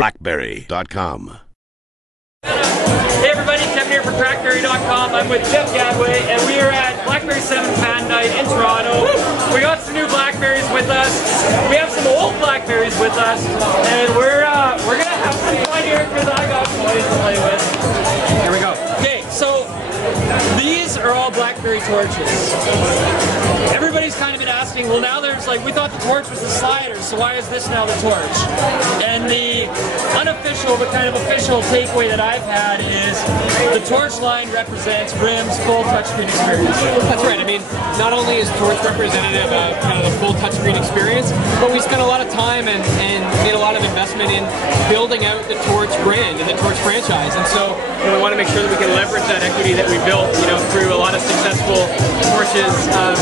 BlackBerry.com. Hey everybody, Kevin here for BlackBerry.com. I'm with Jeff Gadway, and we are at BlackBerry 7 Fan Night in Toronto. We got some new Blackberries with us. We have some old Blackberries with us, and we're gonna have some fun here because I got toys to play with. Here we go. Okay, so these are all BlackBerry torches. Everybody's kind of been asking, well now there's like, we thought the torch was the sliders, so why is this now the torch? And the unofficial but kind of official takeaway that I've had is the torch line represents RIM's full touchscreen experience. That's right. I mean, not only is torch representative of kind of the full touchscreen experience, but we spent a lot of time and made a lot of investment in building out the torch brand and the torch franchise. And so we want to make sure that we can leverage that equity that we built, through a lot of successful torches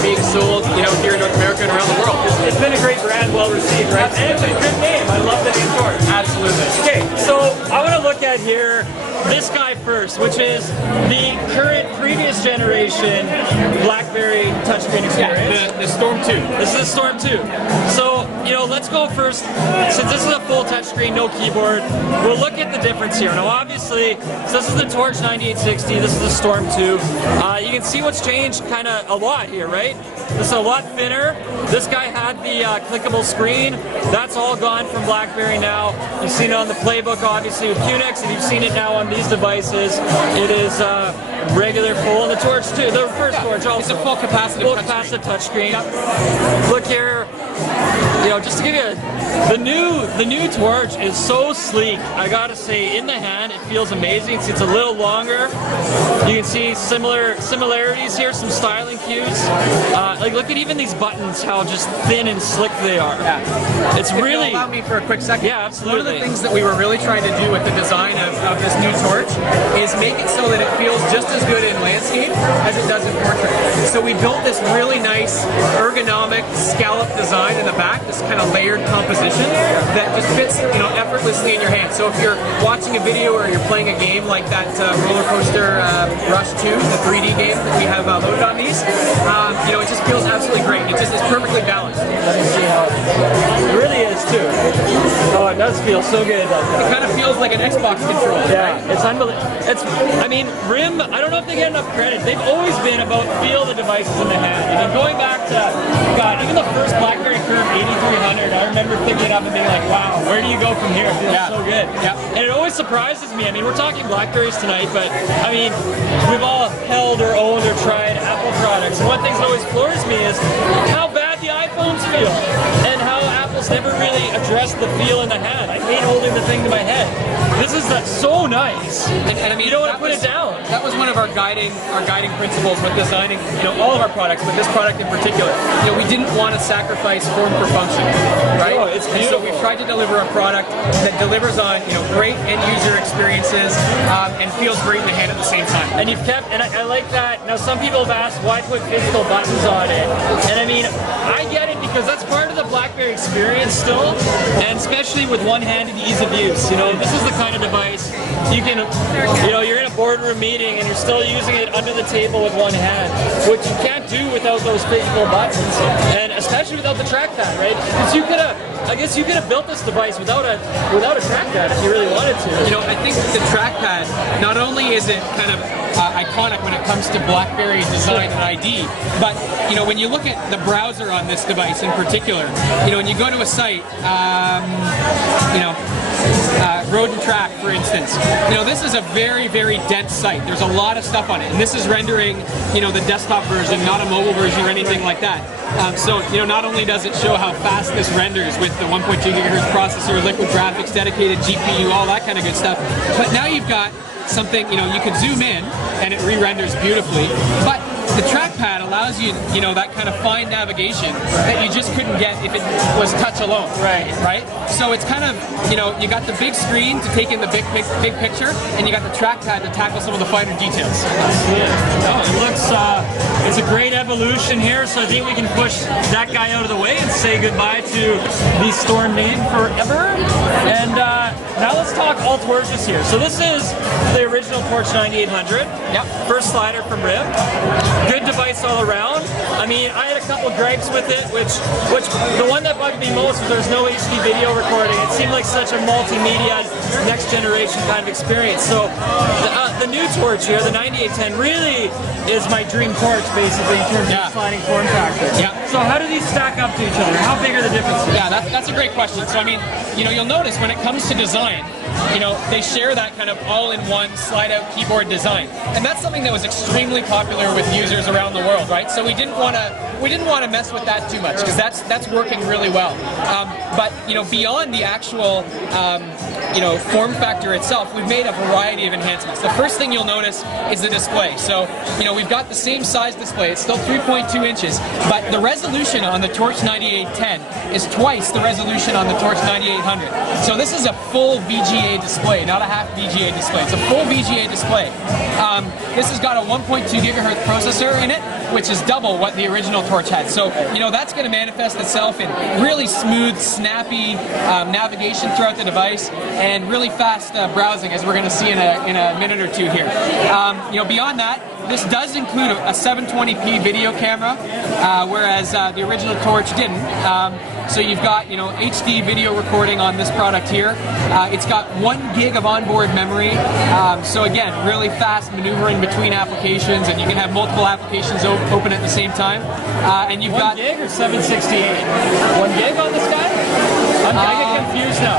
being sold, here in North America and around the world. It's been a great brand, well received, right? Absolutely. And it's a good name. I love the name torch. Absolutely. Okay, so I want to look at here this guy first, which is the current previous generation BlackBerry touchscreen experience. Yeah, the Storm 2. This is the Storm 2. So, let's go first. Since this is a full touchscreen, no keyboard, we'll look at the difference here. Now, obviously, so this is the Torch 9860. This is the Storm 2. You can see what's changed kind of a lot here, right? This is a lot thinner. This guy had the clickable screen. That's all gone from BlackBerry now. You've seen it on the playbook, obviously, with QNX, and you've seen it now on these devices. It is regular full, and the Torch too. The first Torch also. It's a full capacitive touchscreen. Look here. Just to give you the new Torch is so sleek. I gotta say, in the hand, it feels amazing. It's a little longer. You can see similarities here, some styling cues. Like, look at even these buttons, how just thin and slick they are. Yeah. It's really. Allow me for a quick second. Yeah, absolutely. One of the things that we were really trying to do with the design of this new Torch is make it so that it feels just as good in landscape as it does in portrait. So we built this really nice ergonomic scallop design in the back, this kind of layered composition that just fits, effortlessly in your hand. So if you're watching a video or you're playing a game like that Roller Coaster Rush 2, the 3D game that we have loaded on these, it just feels absolutely great. It just is perfectly balanced. Let me see how it really is too. Oh, it does feel so good. It kind of feels like an Xbox controller. Yeah, right? it's unbelievable. RIM, I don't know if they get enough credit. They've always been about feel the devices in the hand. Going back to, God, even the first BlackBerry Curve 8300, I remember picking it up and being like, wow, where do you go from here? It feels so good. Yeah. And it always surprises me. We're talking Blackberries tonight, but we've all held or owned or tried Apple products. And one thing that always floors me is how bad the iPhones feel and how Apple's never really addressed the feel in the hand. I hate holding the thing to my head. This is so nice. And you don't want to put it down. That was one of our guiding principles with designing, all of our products, but this product in particular. We didn't want to sacrifice form for function, right? Oh, it's beautiful. And so we've tried to deliver a product that delivers on, great end user experiences and feels great in the hand at the same time. And you've kept, and I like that. Now, some people have asked why put physical buttons on it, and I get it because that's part of the BlackBerry experience still, and especially with one-handed ease of use. This is the kind of device you can, you're in a boardroom meeting and you're still using it under the table with one hand, which you can't do without those physical buttons, and especially without the trackpad, right? Because I guess you could have built this device without a trackpad if you really wanted to. I think the trackpad, not only is it kind of iconic when it comes to BlackBerry design and ID, but when you look at the browser on this device in particular, when you go to a site, Road and Track, for instance, this is a very, very dense site. There's a lot of stuff on it, and this is rendering, the desktop version, not a mobile version or anything like that. So, not only does it show how fast this renders with the 1.2 gigahertz processor, liquid graphics, dedicated GPU, all that kind of good stuff, but now you've got something, you can zoom in and it re-renders beautifully, but the trackpad allows you, that kind of fine navigation that you just couldn't get if it was touch alone. Right? So it's kind of, you got the big screen to take in the big picture, and you got the trackpad to tackle some of the finer details. It looks, it's a great evolution here, so I think we can push that guy out of the way and say goodbye to the Storm name forever. And now let's talk all torches here. So this is the original Torch 9800. Yep. First slider from RIM. Good device all around. I mean, I had a couple gripes with it, which the one that bugged me most was there's no HD video recording. It seemed like such a multimedia, next generation kind of experience. So the new torch here, the 9810, really is my dream torch, basically, in terms of sliding form factor. Yeah. So how do these stack up to each other? How big are the differences? Yeah, that's a great question. So I mean, you know, you'll notice when it comes to design, you know, they share that kind of all-in-one slide-out keyboard design, and that's something that was extremely popular with users around the world, right? So we didn't want to mess with that too much because that's working really well. But you know, beyond the actual you know, form factor itself, we've made a variety of enhancements. The first thing you'll notice is the display. So you know, we've got the same size display. It's still 3.2 inches, but the resolution on the Torch 9810 is twice the resolution on the Torch 9800. So this is a full VGA display, not a half VGA display. It's a full VGA display. This has got a 1.2 gigahertz processor in it, which is double what the original Torch had. So, you know, that's going to manifest itself in really smooth, snappy navigation throughout the device and really fast browsing, as we're going to see in a minute or two here. You know, beyond that, this does include a 720p video camera, whereas the original Torch didn't. So you've got, you know, HD video recording on this product here. It's got 1 gig of onboard memory. So again, really fast maneuvering between applications, and you can have multiple applications open at the same time. And you've got 1 gig or 768? 1 gig on this guy? I get confused now.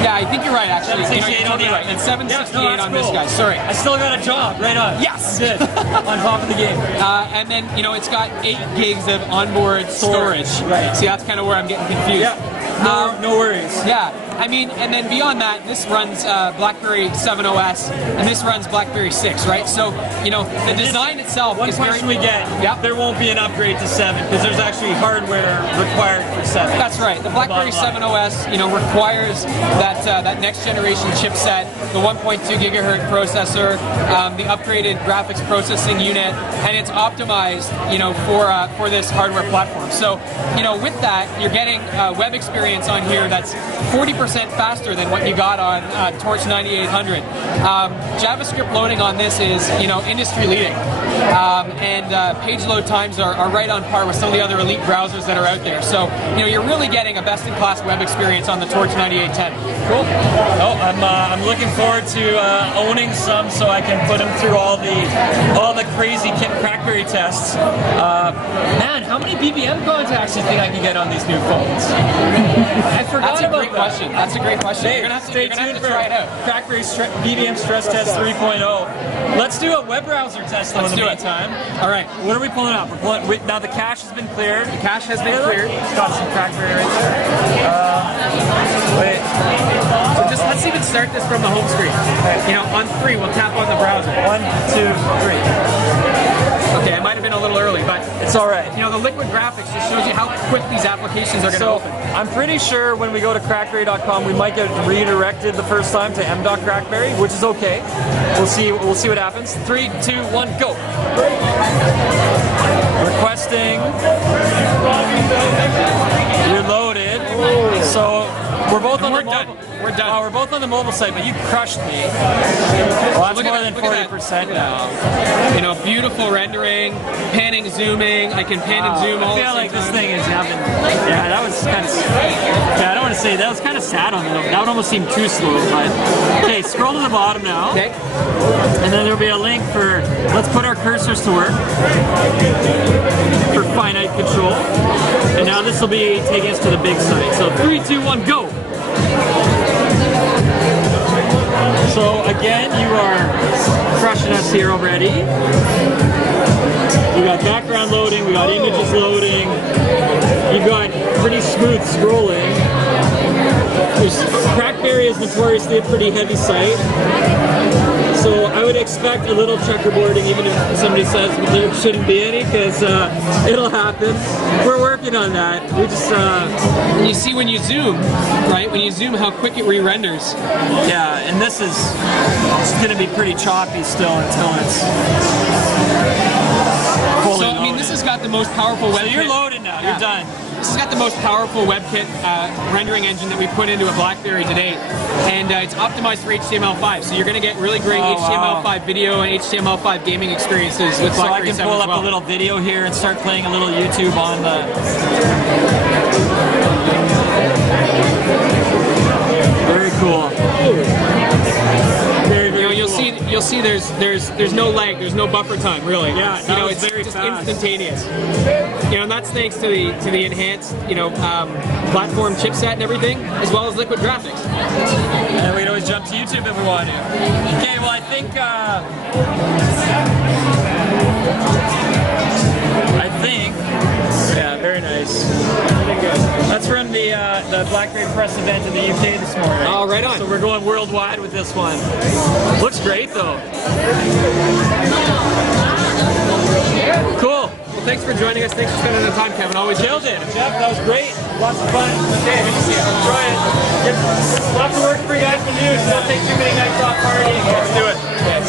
Yeah, I think you're right, actually. 768 you're totally right. It's 768 on this guy. Sorry. I still got a job, right on. Yes! Good. On top of the game. And then, you know, it's got 8 gigs of onboard storage. Right. See, that's kind of where I'm getting confused. Yeah. No worries. Yeah. I mean, and then beyond that, this runs BlackBerry 7 OS, and this runs BlackBerry 6, right? So, you know, the design itself one is question we get, there won't be an upgrade to 7, because there's actually hardware required for 7. That's right. The BlackBerry 7 OS, you know, requires that next generation chipset, the 1.2 gigahertz processor, the upgraded graphics processing unit, and it's optimized, you know, for this hardware platform. So, you know, with that, you're getting a web experience on here that's 40% faster than what you got on Torch 9800. JavaScript loading on this is, you know, industry leading, and page load times are right on par with some of the other elite browsers that are out there. So, you know, you're really getting a best-in-class web experience on the Torch 9810. Cool. Oh, I'm looking forward to owning some, so I can put them through all the crazy BlackBerry tests. Man, how many BBM contacts do you think I can get on these new phones? I forgot about that. Question. That's a great question. Hey, you're going to stay tuned for try it out. BlackBerry BBM Stress Test 3.0. Let's do a web browser test in the meantime. All right. What are we pulling up? Now the cache has been cleared. The cache has been cleared. It's got some BlackBerry right there. Wait. So just let's even start this from the home screen. You know, on 3, we'll tap on the browser. 1, 2, 3. Okay, I might have been a little early, but it's all right. You know, the liquid graphics just shows you how quick these applications are going to open. I'm pretty sure when we go to crackberry.com, we might get redirected the first time to m.crackberry, which is okay. We'll see what happens. 3, 2, 1, go. Requesting. Reloaded. So we're both on the mobile. We're done. Oh, we're both on the mobile site, but you crushed me. Well, that's more than 40% now. You know, beautiful rendering, panning, zooming. I can pan and zoom all the time. I feel like this thing is having. Yeah, that was kind of. Yeah, I don't want to say that was kind of sad on me. That would almost seem too slow. But okay, scroll to the bottom now. Okay. And then there'll be a link for. Let's put our cursors to work for finite control. And now this will be taking us to the big site. So 3, 2, 1, go. So again, you are crushing us here already. We got background loading, we got images loading, you've got pretty smooth scrolling. BlackBerry is notoriously a pretty heavy site, so I would expect a little checkerboarding even if somebody says there shouldn't be any, because it'll happen. We're working on that. We just you see when you zoom, right? When you zoom, how quick it re-renders. Yeah, and this is going to be pretty choppy still until it's fully So I mean, this has got the most powerful web. So you're loaded now. Yeah. You're done. This has got the most powerful WebKit rendering engine that we put into a BlackBerry to date, and it's optimized for HTML5. So you're going to get really great HTML5 video and HTML5 gaming experiences with BlackBerry 7 So I can pull up a little video here and start playing a little YouTube on the. Very cool. You'll see there's no lag, there's no buffer time really. Yeah, it's very just fast. instantaneous. And that's thanks to the enhanced platform chipset and everything, as well as liquid graphics. And we'd always jump to YouTube if we wanted to. Okay, well I think yeah, very nice. Let's run the BlackBerry press event in the UK this morning. Oh, right on. So we're going worldwide with this one. Looks great though. Cool. Well, thanks for joining us. Thanks for spending the time, Kevin. Always Killed it. Jeff, that was great. Lots of fun. Okay, good to see you. Enjoy it. Lots of work for you guys to do, so don't take too many nights off partying. Let's do it. Okay.